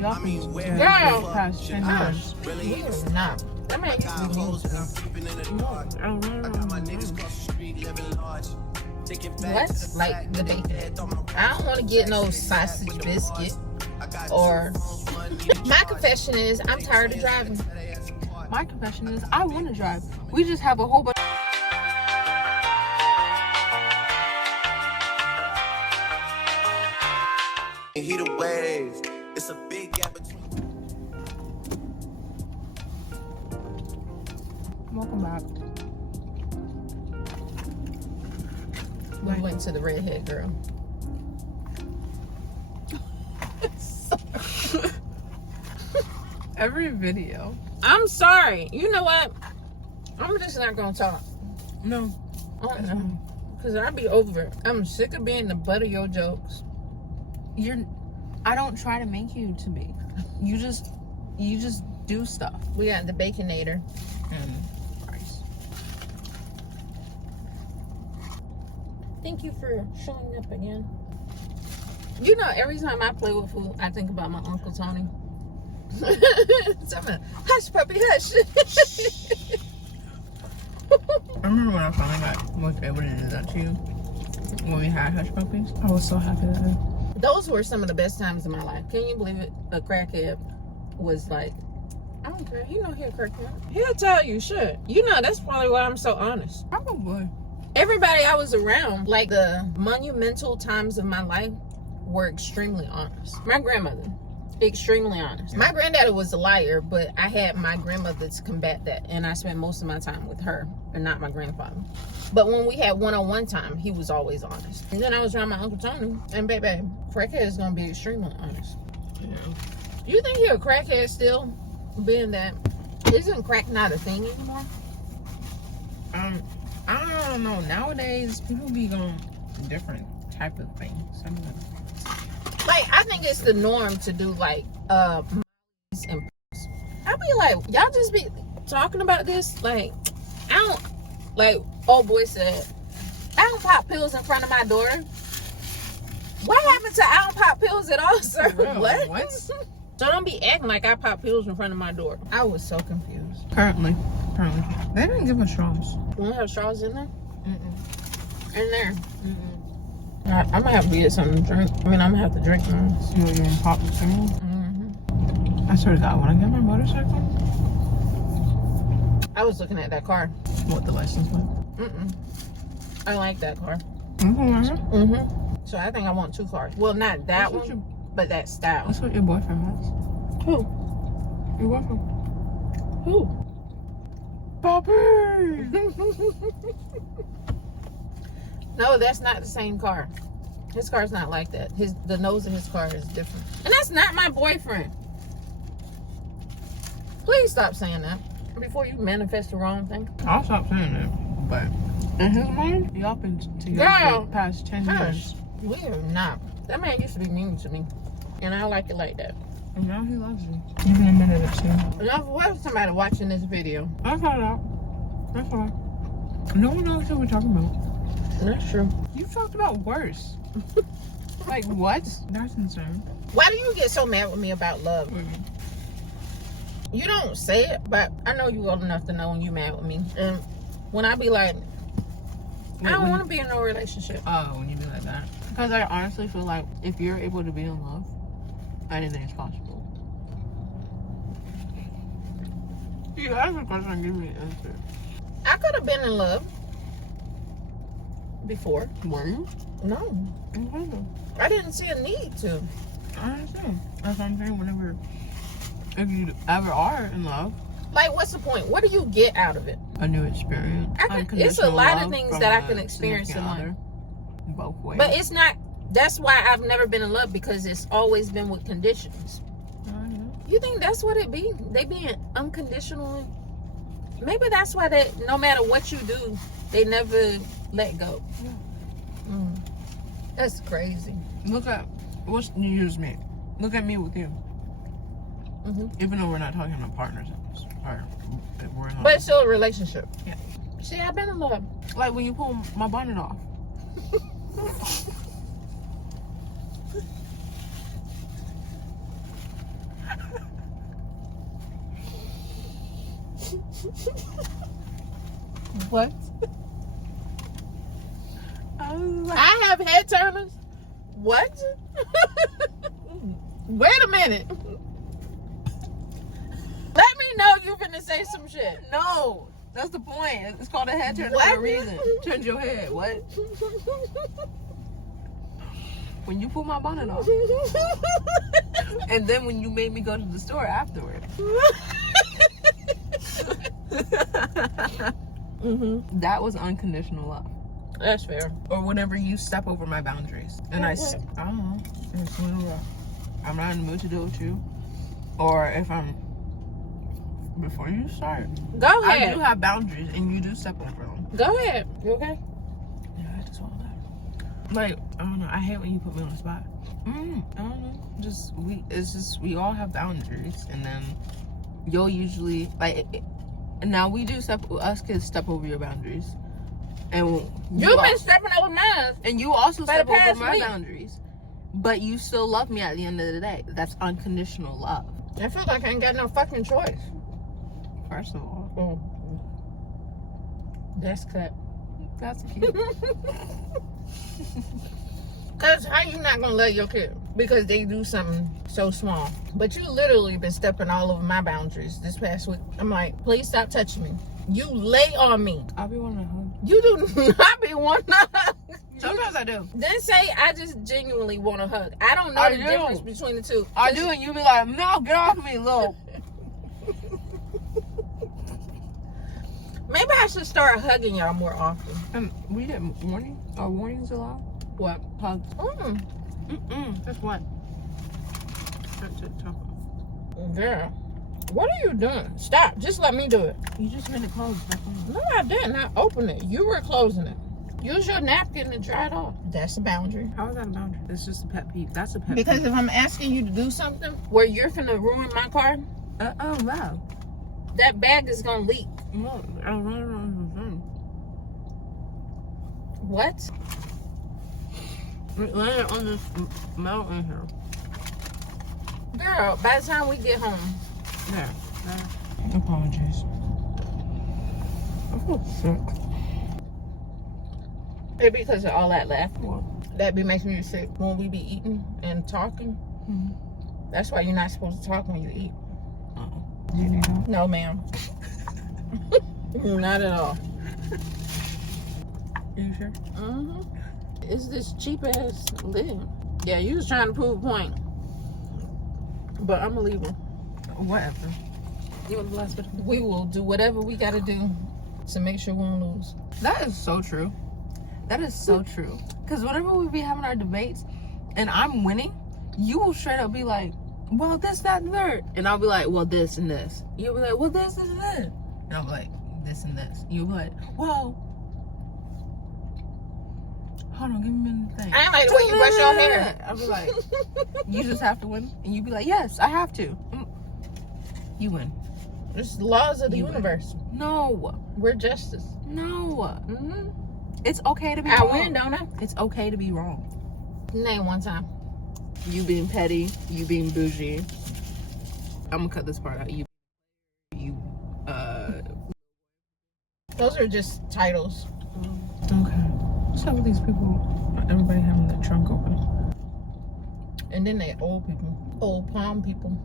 y'all been Girl. past 10 years. We are not. That man used to be mean. What? Like the bacon. I don't want to get no sausage biscuit or. My confession is I'm tired of driving. My confession is I want to drive. We just have a whole bunch. Heat the waves. It's a big gap between. Welcome back. We went to the redhead girl. Every video. I'm sorry. You know what? I'm just not gonna talk. No. Because I'll be over it. I'm sick of being the butt of your jokes. I don't try to make you to be. You just do stuff. We got the Baconator. And rice. Thank you for showing up again. You know, every time I play with food, I think about my Uncle Tony. Hush, puppy, hush. I remember when I finally was able to do that to you. When we had hush puppies. I was so happy that day. Those were some of the best times of my life. Can you believe it? A crackhead was like, I don't care. You know he'll crackhead. He'll tell you, sure. You know, that's probably why I'm so honest. Probably. Everybody I was around, like the monumental times of my life, were extremely honest. My grandmother, extremely honest. My granddaddy was a liar, but I had my grandmother to combat that, and I spent most of my time with her and not my grandfather. But when we had one-on-one time, he was always honest. And then I was around my Uncle Tony, and baby, crackhead is gonna be extremely honest. Yeah. You think you're a crackhead still, being that isn't crack not a thing anymore? I don't know. Nowadays, people be going different type of things. I don't know. Like, I think it's the norm to do like and I be like, y'all just be talking about this. Like, I don't like. Old boy said, I don't pop pills in front of my daughter. What happened to I don't pop pills at all, sir? What? So don't be acting like I pop pills in front of my daughter. I was so confused. Currently, they didn't give us straws. You want to have straws in there? In there. I'm gonna have to get something to drink. I mean, I'm gonna have to drink mine. You want to pop the cereal? I swear to God, when I get my motorcycle. I was looking at that car. What, the license plate? I like that car. So I think I want 2 cars. Well, not that one, but that style. That's what your boyfriend has. Who? Your boyfriend. Who? Bobby! No, that's not the same car. His car's not like that. The nose of his car is different. And that's not my boyfriend. Please stop saying that before you manifest the wrong thing. I'll stop saying that. But in his mind, y'all been together for the past 10 years. We are not. That man used to be mean to me. And I like it like that. And now he loves you. Even admitted it too. Enough for somebody watching this video. I found out. That's all. No one knows what we're talking about. That's true. You talked about worse. Like what? That's insane. Why do you get so mad with me about love? You don't say it, but I know you old enough to know when you mad with me. And when I be like, I don't want to be in no relationship. Oh, when you be like that. Because I honestly feel like if you're able to be in love, anything is possible. You ask a question and give me an answer. I could have been in love before. Were you? No. Okay. I didn't see a need to. I understand. That's what I'm saying. Whenever, if you ever are in love, like, what's the point? What do you get out of it? a new experience. It's a lot of things that I can experience in life. Both ways. But it's not. That's why I've never been in love, because it's always been with conditions. You think that's what it be? They being unconditional? Maybe that's why that no matter what you do, they never let go. Yeah. That's crazy. Look at what's you use me. Look at me with you. Even though we're not talking about partners, or we're in love. But it's still a relationship. Yeah. See, I've been in love. Like when you pull my bonnet off. What? I was like, I have head turners. What? Wait a minute. Let me know you finna say some shit. no, that's the point. It's called a head turn What? for a reason. Turns your head. What? When you pull my bonnet off, and then when you made me go to the store afterward. That was unconditional love. That's fair. Or whenever you step over my boundaries, and I don't know, it's whenever I'm not in the mood to deal with you, or if I'm before you start. Go ahead. I do have boundaries, and you do step over them. Go ahead. You okay? Yeah, I just want that. Like, I don't know. I hate when you put me on the spot. I don't know. It's just we all have boundaries, and then you'll usually now we do us kids step over your boundaries, and You've been stepping over mine. and you also For step the over past my week. boundaries, but you still love me at the end of the day. That's unconditional love. I feel like I ain't got no fucking choice. First of all, That's cut. that's cute. Cause how you not gonna love your kid because they do something so small? But you literally been stepping all over my boundaries this past week. I'm like, please stop touching me. You lay on me. I'll be wanting to hug. You do not be wanting to hug. Sometimes I do. Then say I just genuinely want to hug. I don't know I the do. difference between the two. I do, and you be like, no, get off me, little. Maybe I should start hugging y'all more often. And we get warnings allowed? What? Hugs. That's what. Girl, what are you doing? Stop. Just let me do it. You just made it close. No, I didn't. I opened it. You were closing it. Use your napkin to dry it off. That's a boundary. How is that a boundary? It's just a pet peeve. That's a pet Because peeve. if I'm asking you to do something where you're finna ruin my car, Wow. that bag is gonna leak. No, I don't know. What? Land on this mountain here. Girl, by the time we get home. There. Apologies. I feel sick. Maybe because of all that laughing. What? That be making you sick when we be eating and talking. That's why you're not supposed to talk when you eat. Do you need help? No, ma'am. Not at all. Are you sure? It's this cheap ass lid. Yeah, you was trying to prove a point. But I'm gonna leave them. Whatever. You want the last bit? We will do whatever we gotta do to make sure we don't lose. That is so true. That is so true. Because whenever we be having our debates and I'm winning, you will straight up be like, well, this, that, and third. And I'll be like, well, this and this. You'll be like, well, this, and this. And I'll be like, this and this. You'll be like, well, hold on, give me a minute to think. I ain't like the way you brush your hair. I'll be like, you just have to win. And you be like, yes, I have to. You win. It's the laws of the You win. universe. No. We're justice. No. It's okay to be I wrong. win, don't I? It's okay to be wrong. Name one time. You being petty, you being bougie. I'm gonna cut this part out. You Those are just titles. Okay. What's up with these people? Everybody having their trunk open. And then they old people. Old palm people.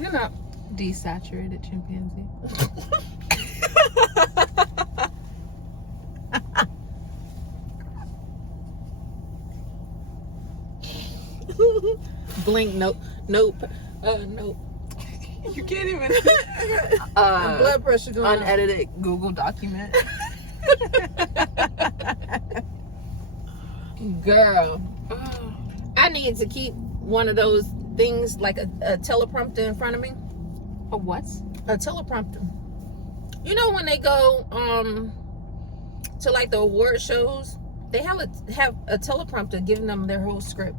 You're not. Desaturated chimpanzee. Blink, nope. Nope. Nope. You can't even. Blood pressure going Unedited Google document. Girl. I need to keep one of those things like a teleprompter in front of me. A what? A teleprompter. You know when they go to like the award shows, they have a teleprompter giving them their whole script.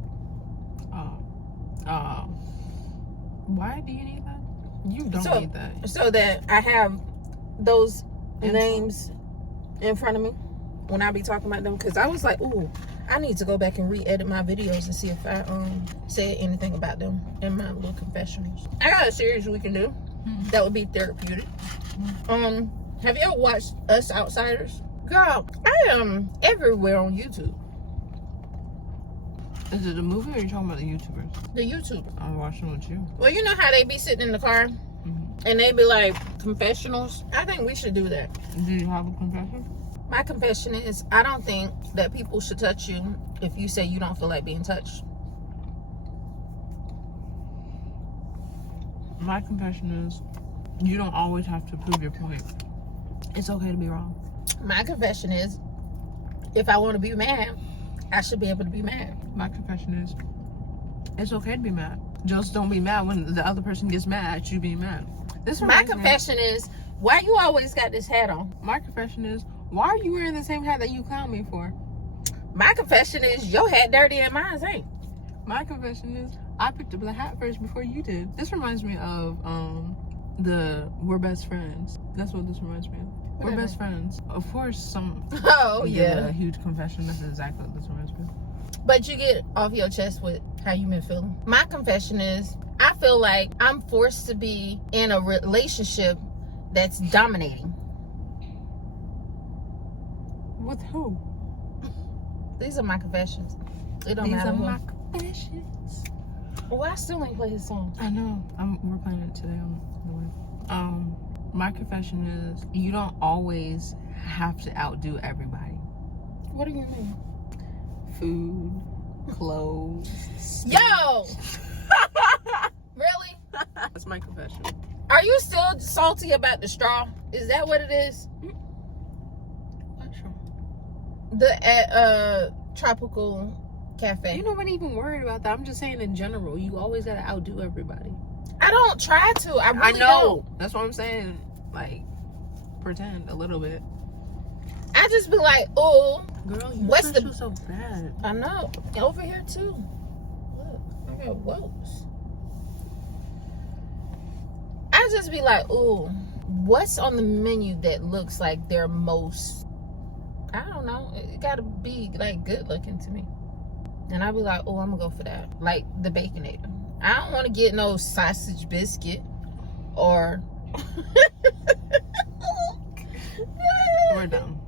Why do you need that? You don't need that. So that I have those Info. names in front of me when I be talking about them. Because I was like, ooh, I need to go back and re-edit my videos and see if I said anything about them in my little confessionals. I got a series we can do that would be therapeutic. Have you ever watched Us Outsiders? Girl, I am everywhere on YouTube. Is it a movie or are you talking about the YouTubers? The YouTubers. I'm watching with you. Well, you know how they be sitting in the car and they be like, confessionals? I think we should do that. Do you have a confession? My confession is, I don't think that people should touch you if you say you don't feel like being touched. My confession is, you don't always have to prove your point. It's okay to be wrong. My confession is, if I want to be mad, I should be able to be mad. My confession is, it's okay to be mad. Just don't be mad when the other person gets mad at you being mad. My confession is, why you always got this hat on? My confession is, why are you wearing the same hat that you clowned me for? My confession is, your hat dirty and mine ain't. My confession is, I picked up the hat first before you did. This reminds me of the We're Best Friends. That's what this reminds me of. We're best friends. Of course, some. Oh, yeah. A huge confession. That's exactly what this reminds me of. But you get off your chest with how you been feeling. My confession is, I feel like I'm forced to be in a relationship that's dominating. With who? These are my confessions. It don't These matter are who. my confessions. Well, I still ain't play his song. I know. We're playing it today on the way. My confession is, you don't always have to outdo everybody. What do you mean? Food, clothes. Yo! Really? That's my confession. Are you still salty about the straw? Is that what it is? What straw? The at Tropical Cafe. Ain't nobody even worried about that. I'm just saying in general, you always gotta outdo everybody. I don't try to. I really know. don't. That's what I'm saying. Like, pretend a little bit. I just be like, oh, Girl, you what's the so bad? I know. Over here too. Look, I got woes. I just be like, ooh, what's on the menu that looks like they're most, I don't know, it gotta be like good looking to me. And I be like, oh, I'm gonna go for that. Like the Baconator. I don't want to get no sausage biscuit or We're done.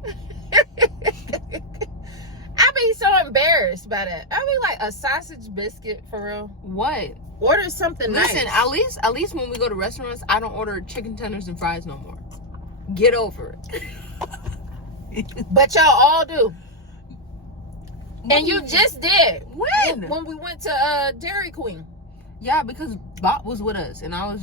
I be so embarrassed by that. I be like, a sausage biscuit for real? What? Order something Listen, nice. at least when we go to restaurants, I don't order chicken tenders and fries no more. Get over it. But y'all all do. And you just did. When we went to Dairy Queen. Yeah, because Bob was with us, and I was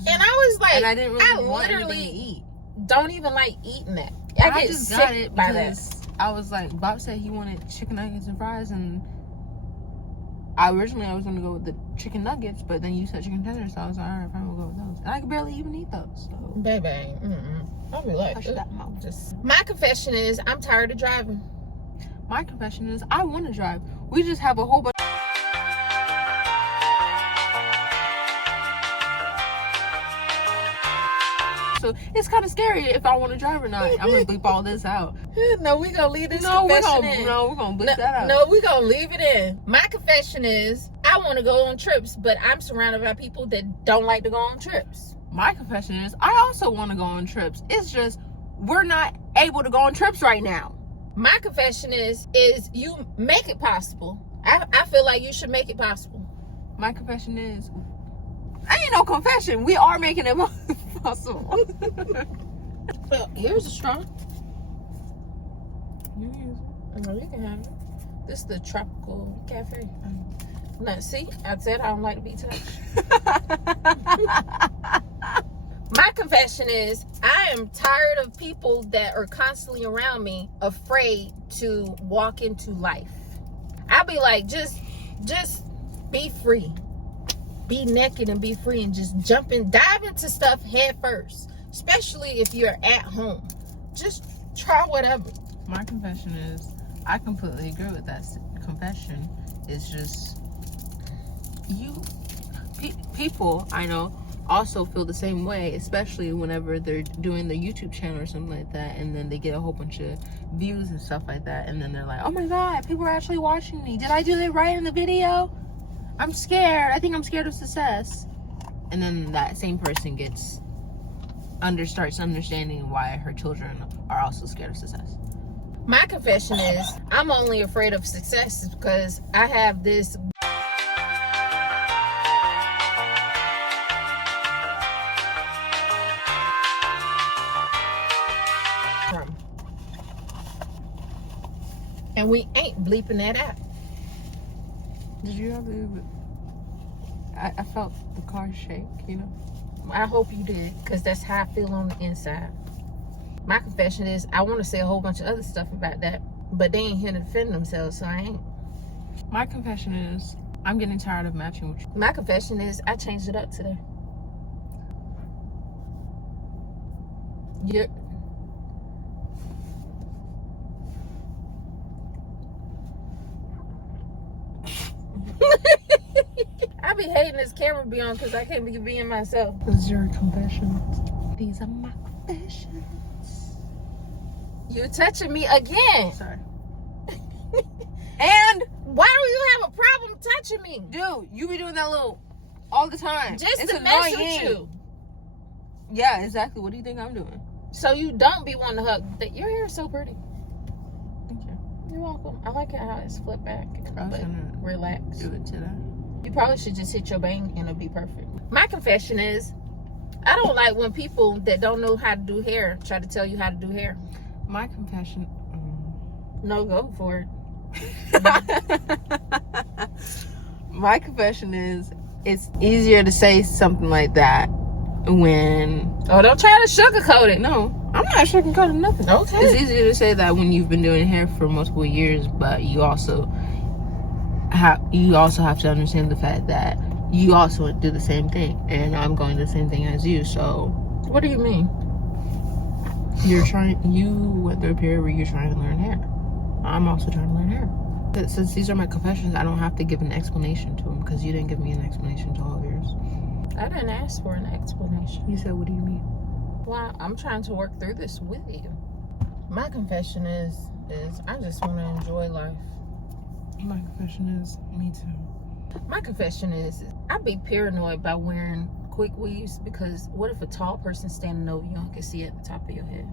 like, and I didn't really want literally anything to eat. Don't even like eating that. I get just sick got it by that. because I was like, Bob said he wanted chicken nuggets and fries, and I was going to go with the chicken nuggets, but then you said chicken tenders, so I was like, all right, fine, we'll go with those. And I could barely even eat those. So. Baby, I'll be like, my confession is, I'm tired of driving. My confession is, I want to drive. We just have a whole bunch. So it's kind of scary if I want to drive or not. I'm gonna bleep all this out. No, we gonna leave this we're confession in. we're gonna bleep that out. No, we gonna leave it in. My confession is, I want to go on trips, but I'm surrounded by people that don't like to go on trips. My confession is, I also want to go on trips. It's just we're not able to go on trips right now. My confession is you make it possible. I feel like you should make it possible. My confession is, ain't no confession. We are making it possible. Well, here's a straw. You use it. No, you can have it. This is the Tropical Cafe. Now, see, I said I don't like to be touched. My confession is, I am tired of people that are constantly around me afraid to walk into life. I'll be like, just be free. Be naked and be free and just dive into stuff head first. Especially if you're at home. Just try whatever. My confession is, I completely agree with that confession. It's just, people I know also feel the same way, especially whenever they're doing their YouTube channel or something like that, and then they get a whole bunch of views and stuff like that, and then they're like, oh my god, people are actually watching me. Did I do it right in the video? I'm scared. I think I'm scared of success. And then that same person starts understanding why her children are also scared of success. My confession is I'm only afraid of success because I have this and we ain't bleeping that out. Did you ever? I felt the car shake, you know. I hope you did, because that's how I feel on the inside. My confession is I want to say a whole bunch of other stuff about that, but they ain't here to defend themselves, so I ain't. My confession is I'm getting tired of matching with you. My confession is I changed it up today. Yeah. I be hating this camera be on because I can't be being myself. This is your confessions. These are my confessions. You touching me again. Sorry. And why do you have a problem touching me? Dude, you be doing that little all the time. Just it's to mess with annoying. you. Yeah, exactly. What do you think I'm doing? So you don't be wanting to hug. Your hair is so pretty. Thank you. You're welcome. I like it how it's flipped back. But relax. Do it today. You probably should just hit your bang and it'll be perfect. My confession is I don't like when people that don't know how to do hair try to tell you how to do hair. My confession. No, go for it. My confession is it's easier to say something like that when. Oh, don't try to sugarcoat it. No, I'm not sugarcoating nothing. Okay. It's easier to say that when you've been doing hair for multiple years, but you also have to understand the fact that you also do the same thing, and I'm going the same thing as you. So, what do you mean? You went through a period where you're trying to learn hair. I'm also trying to learn hair. But since these are my confessions, I don't have to give an explanation to them because you didn't give me an explanation to all of yours. I didn't ask for an explanation. You said, what do you mean? Well, I'm trying to work through this with you. My confession is I just want to enjoy life. My confession is me too. My confession is I'd be paranoid by wearing quick weaves because what if a tall person standing over you and can see at the top of your head?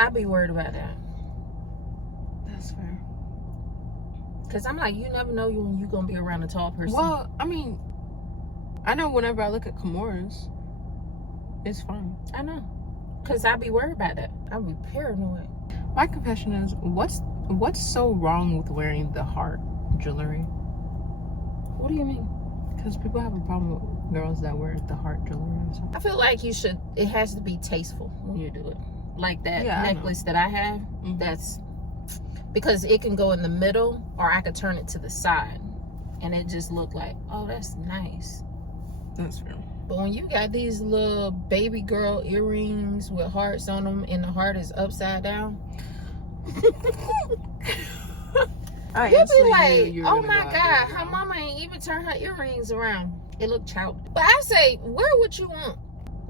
I'd be worried about that. That's fair. Because I'm like, you never know when you're going to be around a tall person. Well, I mean, I know whenever I look at Kimora's, it's fine. I know. Because I'd be worried about that. I'd be paranoid. My confession is, what's so wrong with wearing the heart jewelry? What do you mean? Because people have a problem with girls that wear the heart jewelry and stuff. I feel like it has to be tasteful when you do it. Like that necklace that I have, that's because it can go in the middle or I could turn it to the side and it just look like, oh, that's nice. That's fair. But when you got these little baby girl earrings with hearts on them and the heart is upside down, you'll be like, oh my God, her mama ain't even turned her earrings around. It looked childish. But I say, wear what you want.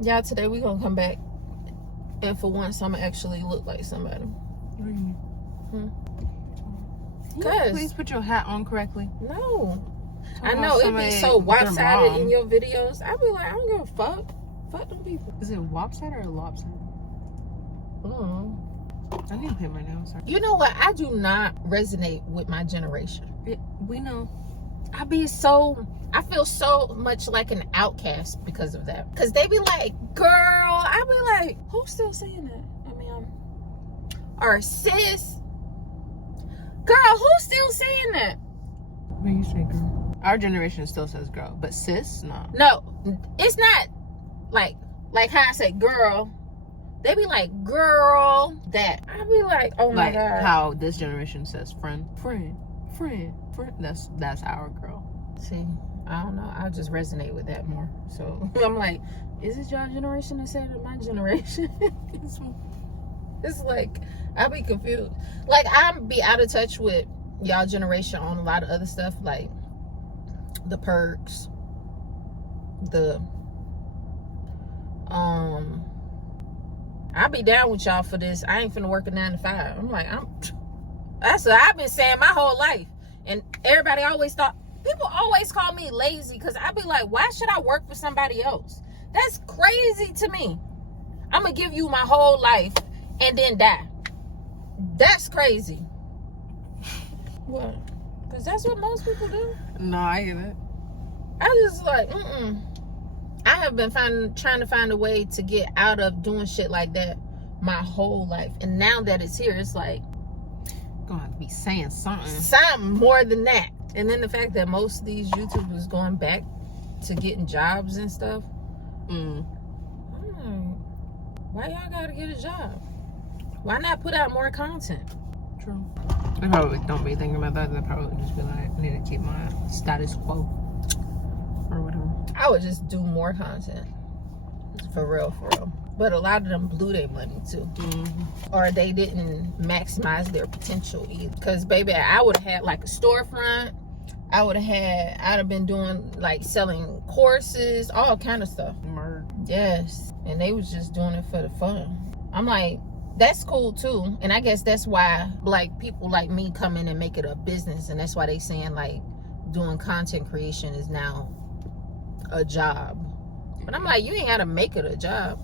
Y'all, today we gonna come back and for once I'm gonna actually look like somebody. What do you mean? Can you please put your hat on correctly? No. I know it be so lopsided in your videos. I be like, I don't give a fuck. Fuck them people. Is it lopsided or lopsided? I need to paint my nails. Sorry. You know what? I do not resonate with my generation. We know. I feel so much like an outcast because of that. Because they be like, girl. I be like, who's still saying that? I mean, or sis. Girl, who's still saying that? What do you say, girl? Our generation still says girl, but sis, no. No, it's not like how I say girl. They be like, girl, that. I be like, oh my God. Like how this generation says friend. That's our girl. See, I don't know. I just resonate with that more. So I'm like, is this your generation that said it? My generation? It's like, I be confused. Like, I be out of touch with y'all generation on a lot of other stuff, like the perks, I'll be down with y'all for this. I ain't finna work a 9 to 5. I'm like, that's what I've been saying my whole life. And everybody always thought, people always call me lazy because I be like, why should I work for somebody else? That's crazy to me. I'm gonna give you my whole life and then die. That's crazy. What? Because that's what most people do. No, I get it. I just like, I have been trying to find a way to get out of doing shit like that my whole life. And now that it's here, it's like, Gonna have to be saying something. Something more than that. And then the fact that most of these YouTubers going back to getting jobs and stuff. I'm like, why y'all gotta get a job? Why not put out more content? True. They probably don't be thinking about that. They probably just be like, I need to keep my status quo. Or whatever. I would just do more content. For real, for real. But a lot of them blew their money too. Or they didn't maximize their potential either. Because baby, I would have had like a storefront. I'd have been doing like selling courses, all kind of stuff. Yes. And they was just doing it for the fun. I'm like, that's cool too. And I guess that's why like people like me come in and make it a business. And that's why they saying like doing content creation is now a job. But I'm like, you ain't gotta make it a job.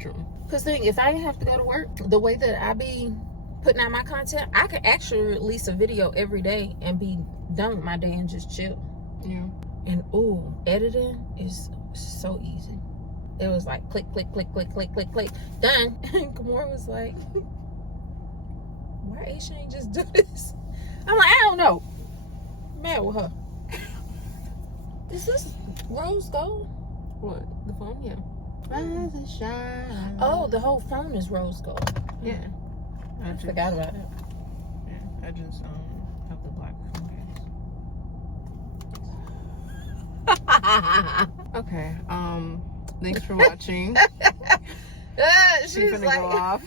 True. Because if I didn't have to go to work, the way that I be putting out my content, I could actually release a video every day and be done with my day and just chill. Yeah. And editing is so easy. It was like click, click, click, click, click, click, click, done. And Kamora was like, why Aisha ain't just do this? I'm like, I don't know. I'm mad with her. Is this rose gold? What? The phone? Yeah. Rise and shine. Oh, the whole phone is rose gold. Yeah. I forgot about it. Yeah. I just have the black phone case. Okay. Thanks for watching. She's gonna go off.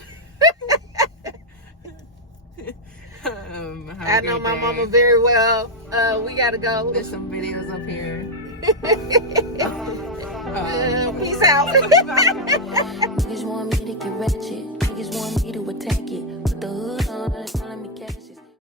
I know my mama very well. We gotta go. There's some videos up here. Peace out. Niggas want me to get ratchet. Niggas want me to attack it. Put the hood on, let me